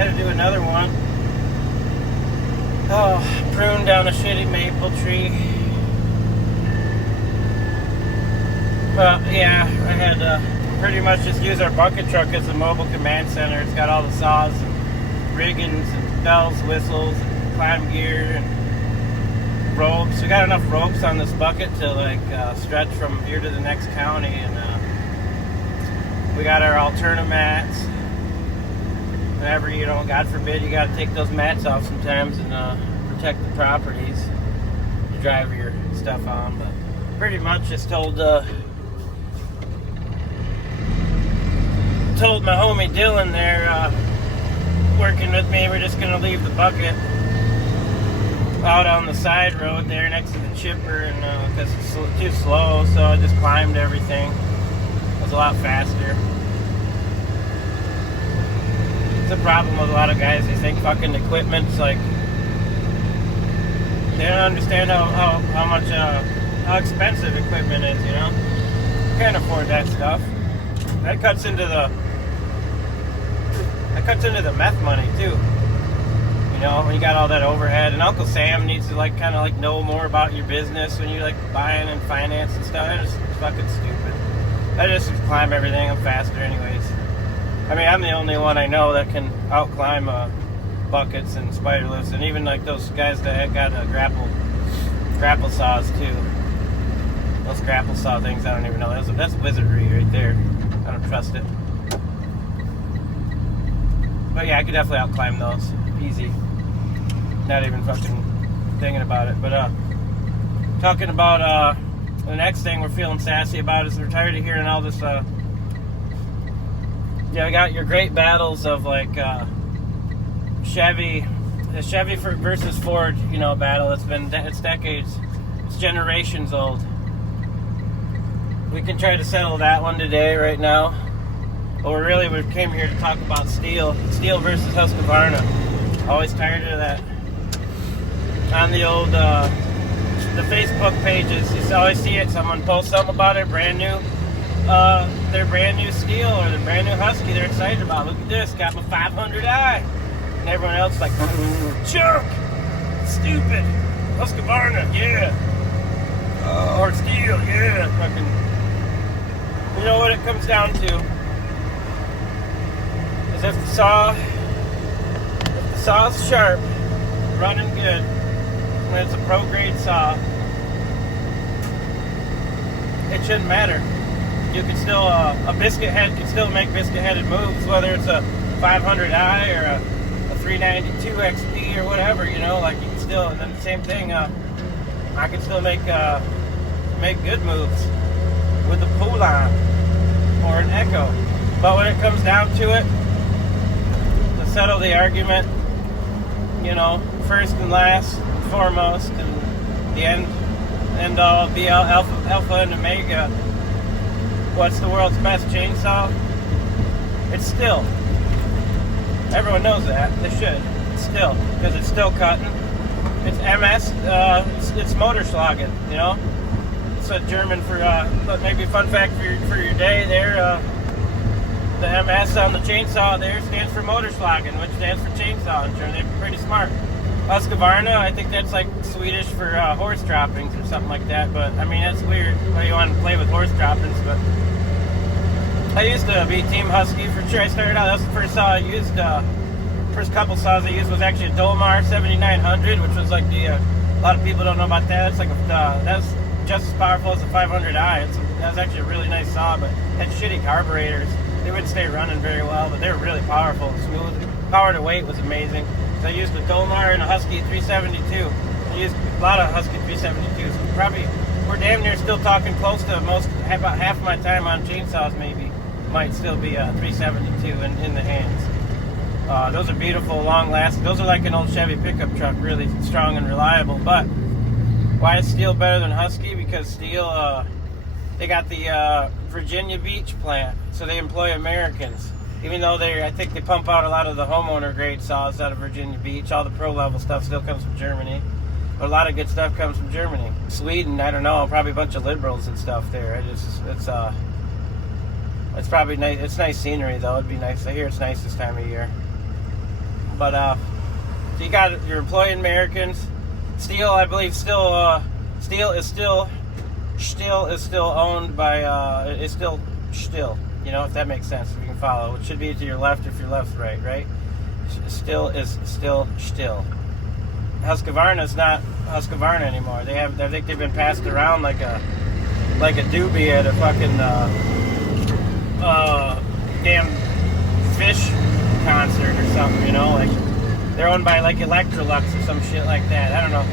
Had to do another one. Oh, pruned down a shitty maple tree. But yeah, I had to pretty much just use our bucket truck as a mobile command center. It's got all the saws and riggings and bells, whistles, and climb gear and ropes. We got enough ropes on this bucket to like stretch from here to the next county, and we got our alterna mats. Whenever, you know, God forbid, you got to take those mats off sometimes and protect the properties you drive your stuff on. But pretty much just told my homie Dylan there, working with me, we're just going to leave the bucket out on the side road there next to the chipper, and because it's too slow, so I just climbed everything. It was a lot faster. The problem with a lot of guys, they think fucking equipment's like, they don't understand how much how expensive equipment is, you know. You can't afford that stuff. That cuts into the meth money too, you know, when you got all that overhead. And Uncle Sam needs to like kind of like know more about your business when you're like buying and finance and stuff. It's fucking stupid. I just climb everything. I'm faster anyways. I mean, I'm the only one I know that can out-climb buckets and spider lifts, and even like those guys that got grapple saws too. Those grapple saw things, I don't even know. That's wizardry right there. I don't trust it. But yeah, I could definitely out-climb those. Easy. Not even fucking thinking about it. But talking about the next thing we're feeling sassy about is we're tired of hearing all this... Yeah, we got your great battles of like the Chevy versus Ford, you know, battle. It's decades, it's generations old. We can try to settle that one today, right now. But we came here to talk about Stihl versus Husqvarna. Always tired of that. On the old the Facebook pages, you always see it. Someone posts something about it, brand new. Their brand new Stihl or their brand new Husky they're excited about. Look at this, got my 500i. And everyone else is like, junk, stupid, Husqvarna, yeah. Or Stihl, yeah. Fucking, you know what it comes down to is if the saw's sharp, running good, and it's a pro grade saw, it shouldn't matter. You can still, a biscuit head can still make biscuit-headed moves, whether it's a 500i or a 392 XP or whatever, you know, like you can still, and then the same thing, I can still make good moves with a Poulon or an Echo. But when it comes down to it, to settle the argument, you know, first and last, foremost, and the end all, be alpha and omega, what's the world's best chainsaw? It's Stihl. Everyone knows that. They should. It's Stihl, because it's still cutting. It's MS. It's Motorschlagen. You know. It's a German for maybe a fun fact for your day there. The MS on the chainsaw there stands for Motorschlagen, which stands for chainsaw in German. They're pretty smart. Husqvarna, I think that's like Swedish for horse droppings or something like that. But I mean, that's weird why you want to play with horse droppings. But I used to be Team Husky for sure. I started out, that was the first saw I used. First couple saws I used was actually a Dolmar 7900, which was like a lot of people don't know about that. It's like that's just as powerful as a 500i. That was actually a really nice saw, but it had shitty carburetors. They wouldn't stay running very well, but they were really powerful and smooth. Power to weight was amazing. So I used a Dolmar and a Husky 372. I used a lot of Husky 372s. We're damn near still talking close to about half of my time on chainsaws maybe might still be a 372 in the hands. Those are beautiful, long lasting. Those are like an old Chevy pickup truck, really strong and reliable. But why is Stihl better than Husky? Because Stihl, they got the Virginia Beach plant, so they employ Americans. Even though I think they pump out a lot of the homeowner grade saws out of Virginia Beach. All the pro level stuff still comes from Germany. But a lot of good stuff comes from Germany. Sweden, I don't know, probably a bunch of liberals and stuff there. It's probably nice. It's nice scenery though. It'd be nice. I hear it's nice this time of year. But so you got your employee Americans. Stihl, I believe, Stihl is still owned by it's still Stihl. You know, if that makes sense, if you can follow. It should be to your left if your left's right? Stihl is still Stihl. Husqvarna is not Husqvarna anymore. I think they've been passed around like a doobie at a fucking damn fish concert or something, you know, like they're owned by like Electrolux or some shit like that. I don't know.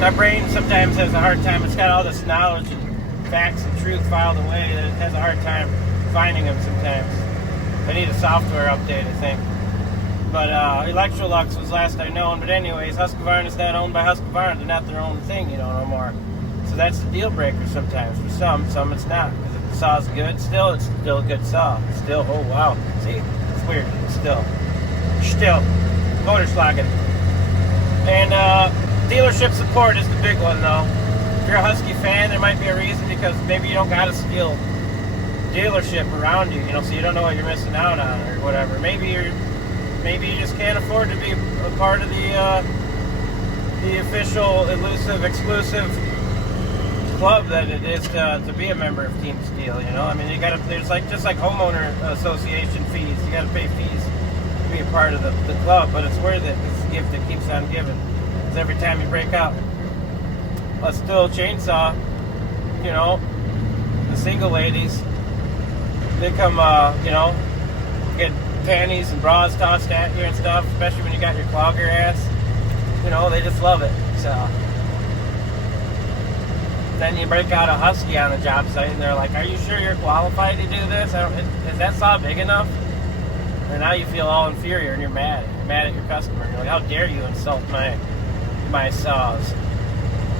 My brain sometimes has a hard time. It's got all this knowledge and facts and truth filed away that it has a hard time finding them sometimes. I need a software update, I think. But Electrolux was last I known. But anyways, Husqvarna's not owned by Husqvarna. They're not their own thing, you know, no more. So that's the deal breaker sometimes. For some it's not. Because if the saw's good, it's still a good saw. Still, oh wow. See, it's weird. It's still Motorslagen. And dealership support is the big one, though. If you're a Husky fan, there might be a reason, because maybe you don't got a Stihl dealership around you, you know, so you don't know what you're missing out on or whatever. Maybe you just can't afford to be a part of the official, elusive, exclusive club that it is to be a member of Team Stihl. You know, I mean, there's just like homeowner association fees. You gotta pay fees to be a part of the club, but it's worth it. It's a gift that keeps on giving. Because every time you break out a Stihl chainsaw, you know, the single ladies, they come, you know, get panties and bras tossed at you and stuff, especially when you got your clogger ass. You know, they just love it. So then you break out a Husky on the job site and they're like, are you sure you're qualified to do this? Is that saw big enough? And now you feel all inferior and you're mad. You're mad at your customer. You're like, how dare you insult my saws?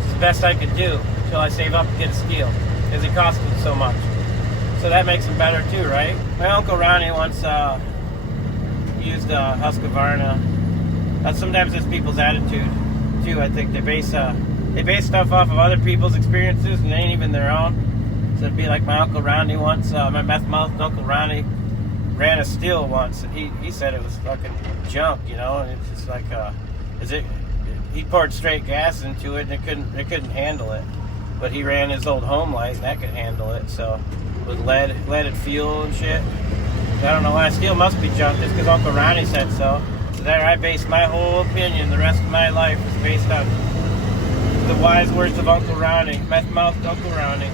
It's the best I could do until I save up and get a Stihl, because it cost them so much. So that makes them better too, right? My Uncle Ronnie once used Husqvarna. Sometimes it's people's attitude too. I think they base stuff off of other people's experiences and they ain't even their own. So it'd be like my Uncle Ronnie once, my meth-mouthed Uncle Ronnie ran a Stihl once, and he said it was fucking junk, you know, and it's just like he poured straight gas into it and it couldn't handle it. But he ran his old home light and that could handle it, so with leaded fuel and shit. I don't know why. Stihl must be junk just because Uncle Ronnie said so. So there I based my whole opinion. The rest of my life was based on the wise words of Uncle Ronnie, meth-mouthed Uncle Ronnie.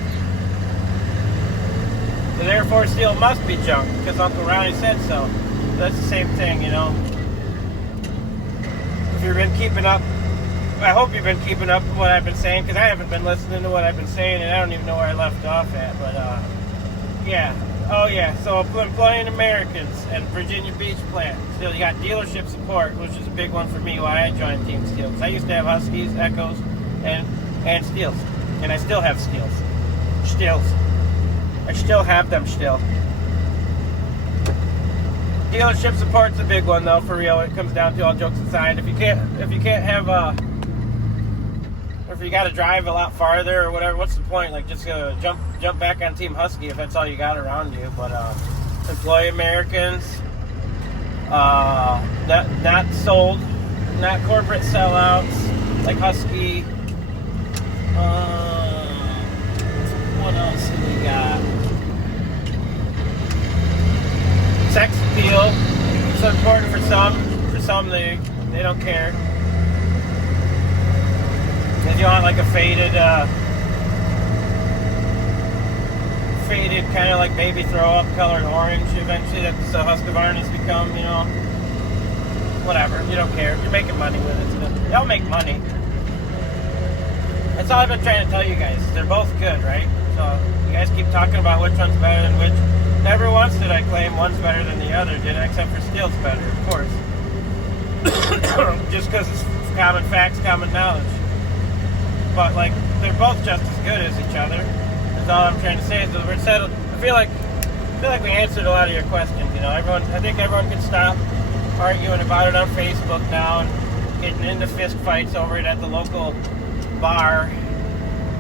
So therefore Stihl must be junk because Uncle Ronnie said so. That's the same thing, you know. If you've been keeping up, I hope you've been keeping up with what I've been saying, because I haven't been listening to what I've been saying and I don't even know where I left off at, but yeah. Oh yeah, so employing Americans and Virginia Beach plant. Still, you got dealership support, which is a big one for me, why I joined Team Stihl. Because I used to have Huskies, Echoes, and Stihls. And I still have Stihls. I still have them still. Dealership support's a big one though, for real. It comes down to, all jokes aside. If you can't have or if you got to drive a lot farther or whatever, what's the point? Like, just jump back on Team Husky if that's all you got around you. But employ Americans, not sold, not corporate sellouts like Husky. What else do we got? Sex appeal. It's important for some. For some, they don't care. If you want like a faded kind of like baby throw up colored orange, eventually that's the Husqvarna's become, you know, whatever. You don't care. You're making money with it. So y'all make money. That's all I've been trying to tell you guys. They're both good, right? So you guys keep talking about which one's better than which. Never once did I claim one's better than the other, did I? Except for Stihl's better, of course. Just because it's common facts, common knowledge. But like, they're both just as good as each other. That's all I'm trying to say. So we're settled. I feel like we answered a lot of your questions. You know, I think everyone can stop arguing about it on Facebook now and getting into fist fights over it at the local bar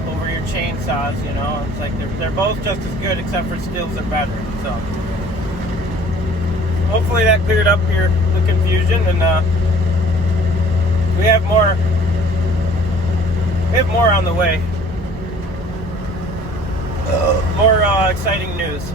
over your chainsaws. You know, it's like they're both just as good, except for Stihls are better. So hopefully that cleared up the confusion, and we have more on the way. More exciting news.